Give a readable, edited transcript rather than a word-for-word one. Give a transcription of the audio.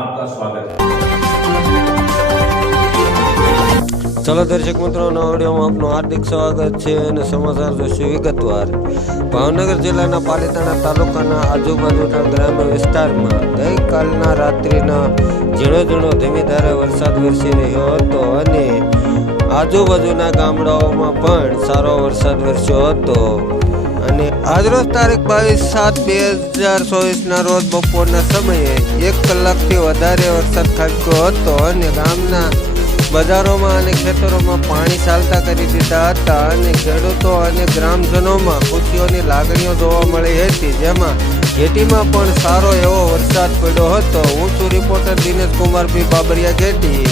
आपका स्वागत है। चलो दर्शक मित्रों, नवा विડીયોમાં આપનું હાર્દિક સ્વાગત છે અને સમાચાર જોશું વિગતવાર। ભાવનગર જિલ્લાના પાલિતાણા તાલુકાના આજુબાજુના ગ્રામ્ય વિસ્તારમાં ગઈકાલના રાત્રિના ઝીણો ધીમી ધારે વરસાદ વરસી રહ્યો હતો અને આજુબાજુના ગામડાઓમાં પણ સારો વરસાદ વરસ્યો હતો અને આજરોજ તારીખ 22/7/2024ના રોજ બપોરના સમયે 1 કલાકથી વધારે વરસાદ ખાબક્યો હતો અને ગામના બજારોમાં અને ખેતરોમાં પાણી ચાલતા કરી દીધા હતા અને ખેડૂતો અને ગ્રામજનોમાં ખુશીઓની લાગણીઓ જોવા મળી હતી, જેમાં ઘેટીમાં પણ સારો એવો વરસાદ પડ્યો હતો। હું છું રિપોર્ટર દિનેશ કુમાર પી બાબરિયા, ઘેટી।